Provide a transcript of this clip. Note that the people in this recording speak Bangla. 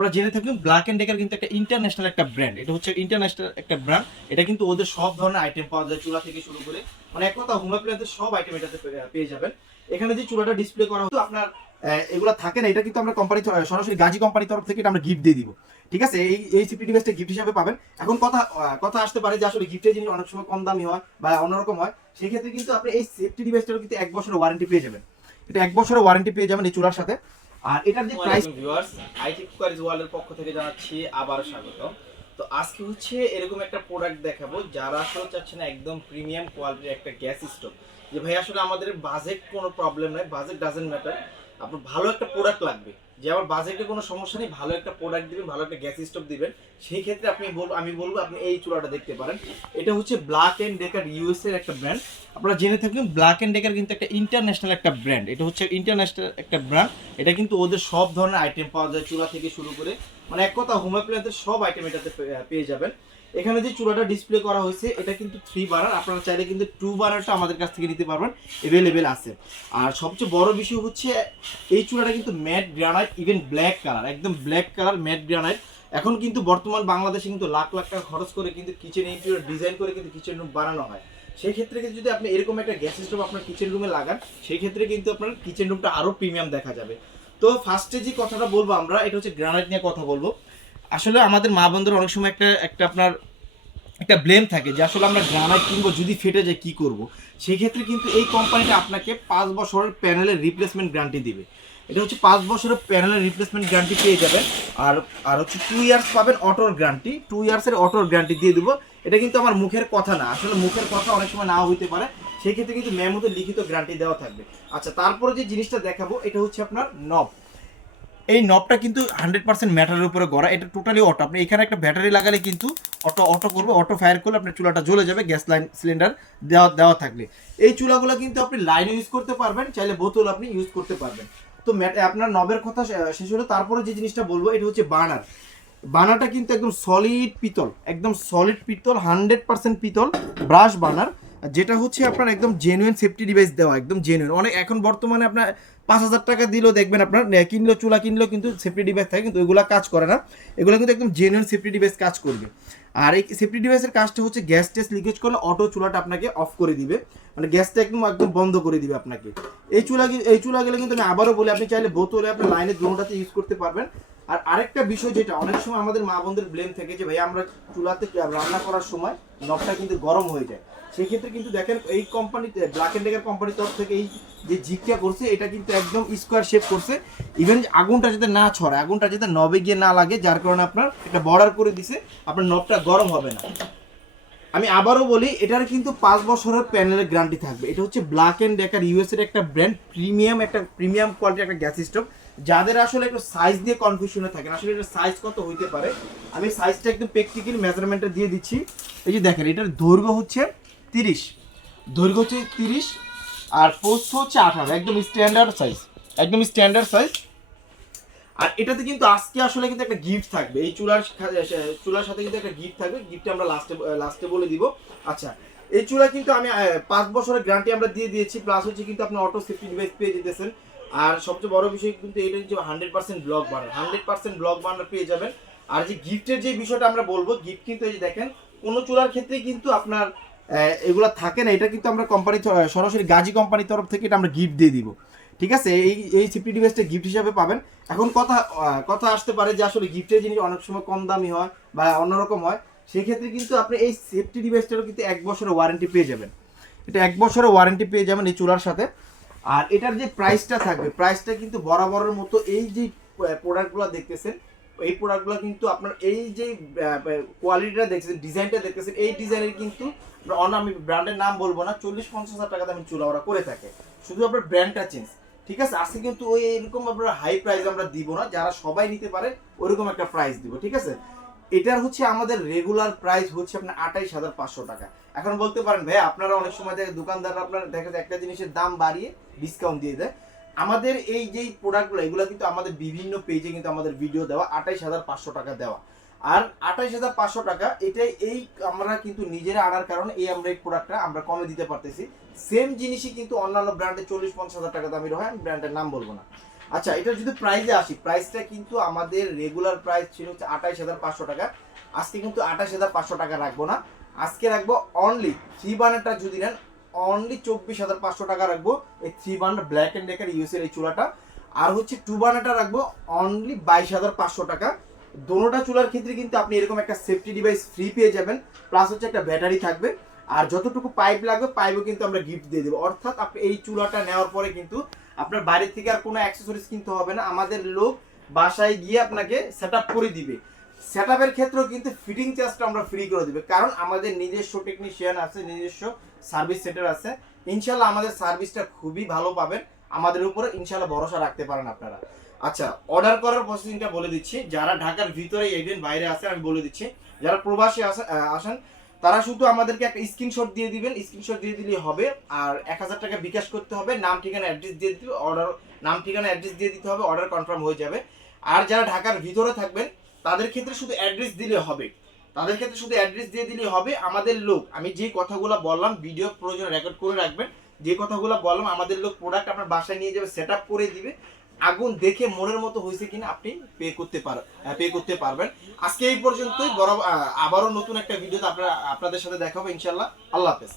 আপনারা জেনে থাকবেন ব্ল্যাক এন্ড ডেকার কিন্তু একটা ইন্টারন্যাশনাল একটা ব্র্যান্ড এটা হচ্ছে ইন্টারন্যাশনাল একটা ব্র্যান্ড এটা কিন্তু ওদের সব ধরনের আইটেম পাওয়া যায় চুলা থেকে শুরু করে। মানে এক কথা হোম অ্যাপ্লায়েন্সের সব আইটেম এটাতে পেয়ে যাবেন। এখানে যে চুলাটা ডিসপ্লে করা হতো, আপনার এগুলা থাকে না, এটা কিন্তু আমরা কোম্পানি সরাসরি গাজী কোম্পানির তরফ থেকে এটা আমরা গিফট দিয়ে দিব। ঠিক আছে? এই এই সিপি ডিভাইসটা গিফট হিসাবে পাবেন। এখন কথা কথা আসতে পারে যে আসলে গিফটের জিনিস অনেক সময় কম দামি হয় বা অন্যরকম হয়। সেই ক্ষেত্রে কিন্তু আপনি এই সেফটি ডিভাইসটারও কিন্তু এক বছরের ওয়ারেন্টি পেয়ে যাবেন। এটা এক বছরের ওয়ারেন্টি পেয়ে যাবেন এই চুলার সাথে। আর এটার যে প্রাইস ভিউয়ার্স আইটি কুকারিজ ওয়ার্ল্ডের পক্ষ থেকে জানাচ্ছি আবার স্বাগত। তো আজকে হচ্ছে এরকম একটা প্রোডাক্ট দেখাবো যারা আসলে চাচ্ছে না একদম প্রিমিয়াম কোয়ালিটির একটা গ্যাস স্টোভ যে ভাই আসলে আমাদের বাজেট কোনো প্রবলেম নাই বাজেট ডাজেন্ট ম্যাটার আপনার ভালো একটা প্রোডাক্ট লাগবে। যে আমার বাজেটে কোনো সমস্যা নেই, ভালো একটা প্রোডাক্ট দিবেন, ভালো একটা গ্যাস স্টোভ দিবেন, সেই ক্ষেত্রে আপনি বলব আমি বলব আপনি এই চূড়াটা দেখতে পারেন। এটা হচ্ছে ব্ল্যাক এন্ড ডেকার ইউএস এর একটা ব্র্যান্ড আপনারা জেনে থাকবেন ব্ল্যাক এন্ড ডেকার কিন্তু একটা ইন্টারন্যাশনাল একটা ব্র্যান্ড এটা হচ্ছে ইন্টারন্যাশনাল একটা ব্র্যান্ড এটা কিন্তু ওদের সব ধরনের আইটেম পাওয়া যায়, চুলা থেকে শুরু করে। মানে এক কথা হোম অ্যাপ্লায়েন্সের সব আইটেম এটাতে পেয়ে যাবেন। এখানে যে চুলাটা ডিসপ্লে করা হয়েছে, এটা কিন্তু থ্রি বারার আপনারা চাইলে কিন্তু টু বারারটা আমাদের কাছ থেকে নিতে পারবেন অ্যাভেলেবেল আছে। আর সবচেয়ে বড় বিষয় হচ্ছে, এই চুলাটা কিন্তু matte granite even black colour একদম ব্ল্যাক কালার ম্যাট গ্রানাইট এখন কিন্তু বর্তমান বাংলাদেশে কিন্তু লাখ লাখ টাকা খরচ করে কিন্তু কিচেন ইন্টেরিয়র ডিজাইন করে কিন্তু কিচেন রুম বানানো হয়। সেই ক্ষেত্রে কিন্তু যদি আপনি এরকম একটা গ্যাস স্টোভ আপনার কিচেন রুমে লাগান সেই ক্ষেত্রে কিন্তু আপনার কিচেন রুমটা আরও প্রিমিয়াম দেখা যাবে। তো ফার্স্টে যে কথাটা বলব আমরা, এটা হচ্ছে গ্রানাইট নিয়ে কথা বলব। আসলে আমাদের মা বন্ধুরা অনেক সময় একটা একটা আপনার একটা ব্লেম থাকে যে আসলে আমরা গ্রানাইট কিনবো, যদি ফেটে যায় কি করব? সেই ক্ষেত্রে কিন্তু এই কোম্পানিটা আপনাকে পাঁচ বছরের প্যানেলের রিপ্লেসমেন্ট গ্যারান্টি দিবে। এটা হচ্ছে পাঁচ বছরের প্যানেলের রিপ্লেসমেন্ট গ্যারান্টি পেয়ে যাবেন। আর আর হচ্ছে টু ইয়ার্স পাবেন অটোর গ্যারান্টি টু ইয়ার্সের অটোর গ্যারান্টি দিয়ে দেবো। এটা কিন্তু আমার মুখের কথা না। আসলে মুখের কথা অনেক সময় নাও হইতে পারে। সেই ক্ষেত্রে কিন্তু মেমোতে লিখিত গ্যারান্টি দেওয়া থাকবে। আচ্ছা তারপরে যে জিনিসটা দেখাবো, এটা হচ্ছে আপনার নব এই নবটা কিন্তু হান্ড্রেড পার্সেন্ট ম্যাটারের উপরে গড়া। এটা টোটালি অটো আপনি এখানে একটা ব্যাটারি লাগালে কিন্তু অটো অটো করবে অটো ফায়ার করলে আপনার চুলাটা জ্বলে যাবে গ্যাস লাইন সিলিন্ডার দেওয়া দেওয়া থাকলে। এই চুলাগুলো কিন্তু আপনি লাইনে ইউজ করতে পারবেন, চাইলে বোতল আপনি ইউজ করতে পারবেন। তো আপনার নবের কথা শেষ হলো। তারপরে যে জিনিসটা বলব, এটা হচ্ছে বার্নার বানারটা কিন্তু একদম সলিড পিতল, একদম সলিড পিতল হান্ড্রেড পার্সেন্ট পিতল ব্রাশ বানার। যেটা হচ্ছে আপনার একদম জেনুইন সেফটি ডিভাইস দেওয়া, একদম জেনুইন অনেক এখন বর্তমানে আপনার পাঁচ হাজার টাকা দিলেও দেখবেন আপনার কিনলেও, চুলা কিনলেও কিন্তু সেফটি ডিভাইস থাকে, কিন্তু এগুলো কাজ করে না। এগুলো কিন্তু একদম জেনুইন সেফটি ডিভাইস কাজ করবে। আর এই সেফটি ডিভাইসের কাজটা হচ্ছে গ্যাস টেস্ট লিকেজ করলে অটো চুলাটা আপনাকে অফ করে দিবে। মানে গ্যাসটা একদম একদম বন্ধ করে দিবে আপনাকে। এই চুলা এই চুলা গেলে কিন্তু আমি আবারও বলি, আপনি চাইলে বোতলে, আপনার লাইনের দুটাতে ইউজ করতে পারবেন। আর আরেকটা বিষয় যেটা, অনেক সময় আমাদের মা বোনদের ব্লেম থেকে যে, ভাই, আমরা চুলাতে রান্না করার সময় নবটা কিন্তু গরম হয়ে যায়। সেক্ষেত্রে কিন্তু দেখেন, এই কোম্পানিতে ব্ল্যাক এন্ড ডেকার কোম্পানির তরফ থেকে এই যে জিগটা করছে, এটা কিন্তু একদম স্কোয়ার শেপ করছে। ইভেন আগুনটা যাতে না ছড়ায়, আগুনটা যাতে নবে গিয়ে না লাগে, যার কারণে আপনার এটা বর্ডার করে দিছে, আপনার নবটা গরম হবে না। আমি আবারও বলি, এটার কিন্তু পাঁচ বছরের প্যানেলের গ্যারান্টি থাকবে। এটা হচ্ছে ব্ল্যাক এন্ড ডেকার ইউএস এর একটা ব্র্যান্ড প্রিমিয়াম একটা প্রিমিয়াম কোয়ালিটির একটা গ্যাস স্টোভ যাদের আসলে একটু সাইজ দিয়ে কনফিউশনে থাকেন, আসলে এটা সাইজ কত হইতে পারে, আমি সাইজটা একদম প্র্যাকটিক্যালি মেজারমেন্টটা দিয়ে দিচ্ছি। এই যে দেখেন, এটার দৈর্ঘ্য হচ্ছে তিরিশ। দৈর্ঘ্য হচ্ছে তিরিশ আর পোস্ট হচ্ছে আঠারো, একদম স্ট্যান্ডার্ড সাইজ একদম স্ট্যান্ডার্ড সাইজ আর এটাতে কিন্তু আজকে আসলে কিন্তু একটা গিফট থাকবে। এই চুলার চুলার সাথে কিন্তু একটা গিফট থাকবে। গিফটটা আমরা লাস্টে লাস্টে বলে দিব। আচ্ছা এই চুলা কিন্তু আমি পাঁচ বছরের গ্যারান্টি আমরা দিয়ে দিয়েছি। প্লাস হচ্ছে কিন্তু আপনি অটো সেফটি ডিভাইস পেয়ে যেতেছেন। আর সবচেয়ে বড় বিষয় কিন্তু এটা হচ্ছে hundred percent block burner hundred percent block burner পেয়ে যাবেন। আর যে গিফটের যে বিষয়টা আমরা বলব গিফট কিন্তু এই যে দেখেন, কোনো চুলার ক্ষেত্রে কিন্তু আপনার এগুলা থাকে না। এটা কিন্তু আমরা কোম্পানি সরাসরি গাজী কোম্পানির তরফ থেকে এটা আমরা গিফট দিয়ে দিব। ঠিক আছে? এই এই সিপি ডিভাইসটা গিফট হিসাবে পাবেন। এখন কথা কথা আসতে পারে যে আসলে গিফটের জিনিস অনেক সময় কম দামি হয় বা অন্যরকম হয়। সেক্ষেত্রে কিন্তু আপনি এই সেফটি ডিভাইসটারও কিন্তু এক বছরের ওয়ারেন্টি পেয়ে যাবেন। এটা এক বছরের ওয়ারেন্টি পেয়ে যাবেন এই চুলার সাথে। আর এটার যে প্রাইসটা থাকবে প্রাইসটা কিন্তু বরাবরের মতো এই যে প্রোডাক্টগুলো দেখতেছেন, এই প্রোডাক্টগুলো কিন্তু আপনার এই যে কোয়ালিটিটা দেখছেন ডিজাইনটা দেখতেছেন এই ডিজাইনের কিন্তু অন, আমি ব্র্যান্ডের নাম বলব না, চল্লিশ, পঞ্চাশ হাজার টাকা দামের চুলা ওরা করে থাকে। শুধু আপনার ব্র্যান্ডটা চেঞ্জ ঠিক আছে? আজকে কিন্তু ওই এরকম আপনার হাই প্রাইস আমরা দিব না, যারা সবাই নিতে পারে, ওরকম একটা প্রাইস দিব। ঠিক আছে? এটার হচ্ছে আমাদের রেগুলার প্রাইস হচ্ছে আপনার আঠাইশ হাজার পাঁচশো টাকা। এখন বলতে পারেন ভাই আপনারা অনেক সময় দেখে দোকানদাররা আপনার দেখা যায় একটা জিনিসের দাম বাড়িয়ে ডিসকাউন্ট দিয়ে দেয়। আমাদের এই যেই প্রোডাক্টগুলো এগুলো কিন্তু আমাদের বিভিন্ন পেজে কিন্তু আমাদের ভিডিও দেওয়া, আঠাইশ হাজার পাঁচশো টাকা দেওয়া। আর আঠাইশ হাজার পাঁচশো টাকা এটাই এই আমরা কিন্তু নিজেরা আনার কারণে এই আমরা এই প্রোডাক্টটা আমরা কমে দিতে পারতেছি। সেম জিনিসই কিন্তু অন্যান্য ব্র্যান্ডে চল্লিশ, পঞ্চাশ হাজার টাকা দামের হয়, আমি ব্র্যান্ডের নাম বলব না। আচ্ছা এটা যদি প্রাইসে আসি প্রাইসটা কিন্তু আমাদের রেগুলার প্রাইস ছিল হচ্ছে আঠাইশ হাজার পাঁচশো টাকা। আজকে কিন্তু আঠাশ হাজার পাঁচশো টাকা রাখব না। আজকে রাখব অনলি থ্রি বানারটা যদি নেন অনলি চব্বিশ হাজার পাঁচশো টাকা রাখব এই three burner Black and Decker ইউসের এই চুলাটা। আর হচ্ছে টু বানারটা রাখব অনলি বাইশ হাজার পাঁচশো টাকা। দোনোটা চুলার ক্ষেত্রে কিন্তু আপনি এরকম একটা সেফটি ডিভাইস ফ্রি পেয়ে যাবেন প্লাস হচ্ছে একটা ব্যাটারি থাকবে। আর যতটুকু পাইপ লাগবে পাইপও কিন্তু আমরা গিফট দিয়ে দেবো। অর্থাৎ আপনি এই চুলাটা নেওয়ার পরে কিন্তু আপনার বাড়ি থেকে আর কোনো অ্যাক্সেসরিজ কিনতে হবে না। আমাদের লোক বাসায় গিয়ে আপনাকে সেট করে দিবে। সেট আপের ক্ষেত্রেও কিন্তু ফিটিং চার্জটা আমরা ফ্রি করে দিবে। কারণ আমাদের নিজস্ব টেকনিশিয়ান আছে, নিজস্ব সার্ভিস সেন্টার আছে। ইনশাল্লাহ আমাদের সার্ভিসটা খুবই ভালো পাবেন। আমাদের উপরে ইনশাল্লাহ ভরসা রাখতে পারেন আপনারা। আচ্ছা অর্ডার করার প্রসেসিংটা বলে দিচ্ছি। যারা ঢাকার ভিতরে ইভেন বাইরে আছে আমি বলে দিচ্ছি। যারা প্রবাসী আসে- আসেন তারা শুধু আমাদেরকে একটা স্ক্রিনশট দিয়ে দিবেন স্ক্রিনশট দিয়ে দিলেই হবে। আর এক হাজার টাকা বিকাশ করতে হবে, নাম, ঠিকানা অ্যাড্রেস দিয়ে দিতে অর্ডার নাম, ঠিকানা অ্যাড্রেস দিয়ে দিতে হবে অর্ডার কনফার্ম হয়ে যাবে। আর যারা ঢাকার ভিতরে থাকবেন, তাদের ক্ষেত্রে শুধু অ্যাড্রেস দিলে হবে। তাদের ক্ষেত্রে শুধু অ্যাড্রেস দিয়ে দিলে হবে, আমাদের লোক, আমি যে কথাগুলো বললাম ভিডিও প্রয়োজন রেকর্ড করে রাখবেন, যে কথাগুলো বললাম, আমাদের লোক প্রোডাক্ট আপনার বাসায় নিয়ে যাবে সেট করে দিবে। আগুন দেখে মনের মতো হয়েছে কিনা আপনি পে করতে পার পে করতে পারবেন। আজকে এই পর্যন্তই, বড় আবারও নতুন একটা ভিডিওতে আপনারা, আপনাদের সাথে দেখা হবে ইনশাল্লাহ আল্লাহ হাফেজ।